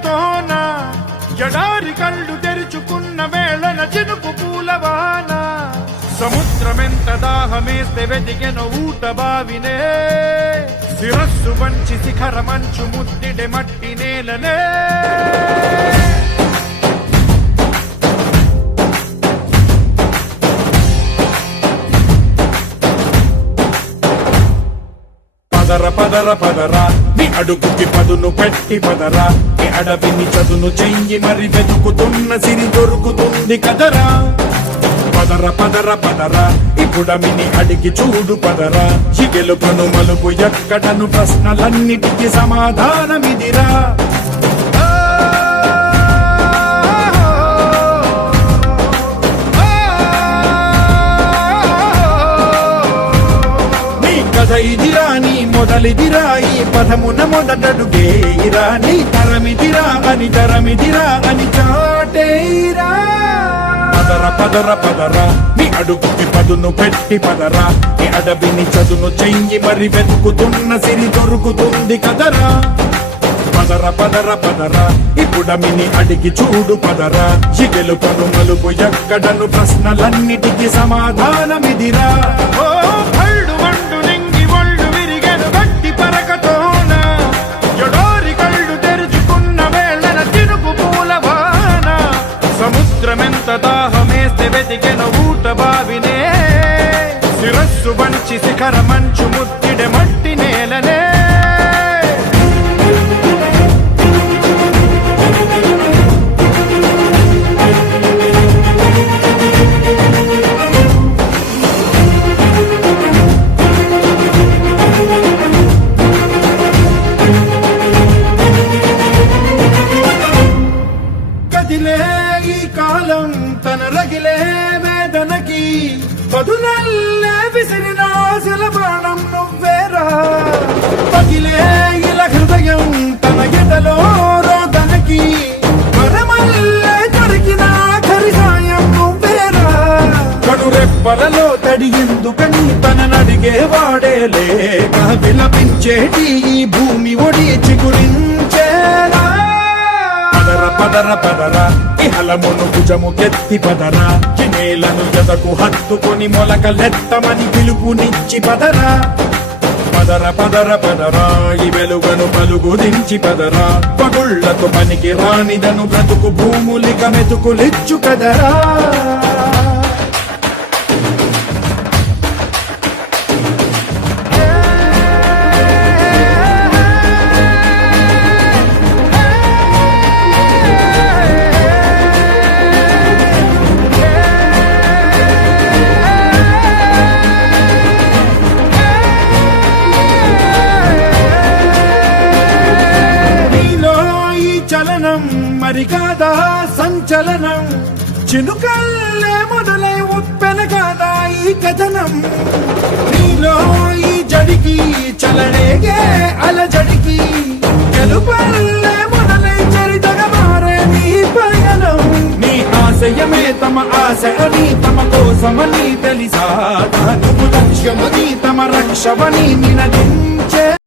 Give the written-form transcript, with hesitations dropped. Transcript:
పరకతోన ఎడారి కళ్ళు తెరుచుకున్న వేళన చినుకు పూలవాన సముద్రమెంత దాహమేస్తే వెతికెన ఊట బావినే శిరస్సు వంచి శిఖర మంచు ముద్దిడే మట్టి నేలనే పదర పదర పదరా నీ అడుగుకి పదును పెట్టి పదరా నీ అడవిని చదును చెయ్యి మరి వెతుకుతున్న సిరి దొరుకుతుంది కదరా పదర పదర పదరా ఇప్పుడమిని అడిగి చూడు పదరా ఈ గెలుపను మలుపు ఎక్కడను ప్రశ్నలన్నిటికీ సమాధానమిదిరా ఇదిరా నీ మొదలిదిరా ఈ పదమున మొదటడుగేయిరా నీ తరమిదిరా అని చాటేరా పదర పదర పదరా నీ అడుగుకి పదును పెట్టి పదరా నీ అడవిని చదును చెయ్యి మరి వెతుకుతున్న సిరి దొరుకుతుంది కదరా పదర పదర పదరా ఇప్పుడమిని అడిగి చూడు పదరా ఈ గెలుపను మలుపు ఎక్కడను ప్రశ్నలన్నిటికీ సమాధానమిదిరా పరకతోన ఎడారి కళ్ళు తెరుచుకున్న వేళన చినుకు పూలవాన సముద్రమెంత దాహమేస్తే వెతికెన ఊట బావినే శిరస్సు వంచి శిఖర మంచు ముద్దిడే మట్టి నేలనే ఈ కాలం తన రగిలే వేదనకి పదునల్లే విసిరినాశల ప్రాణం నువ్వేరా పగిలే ఇలా హృదయం తన ఎదలో రోదనకి పరమల్లే దొరికిన ఖరిసాయం నువ్వేరా కడురెప్పలలో తడి ఎందుకని తన నడిగే వాడేలే విలపించేటి ఈ భూమి ఒడి చిగురించేరా పదర పదరా ఇహలమును భుజము కెత్తి పదరా నేలను ఎదకు హత్తుకొని మొలకలెత్తమని పిలుపునిచ్చి పదరా పదర పదర పదరా ఈ వెలుగను పలుగు దించి పదరా పగుళ్లకు పనికి రానిదను బ్రతుకు భూములిక మెతుకులిచ్చు కదరా మరి కాదా సంచలనం చినుకల్లే మొదలై ఉప్పెన కాదా ఈ కథనం నీలో ఈ జడికి చలనేగే అలజడికి గెలుపల్లే మొదలై చరితగా మారే నీ పయనం నీ ఆశయమే తమ ఆశ అని తమ కోసమని తెలిసా నువ్వు లక్ష్యమని తమ రక్షమని నినదించే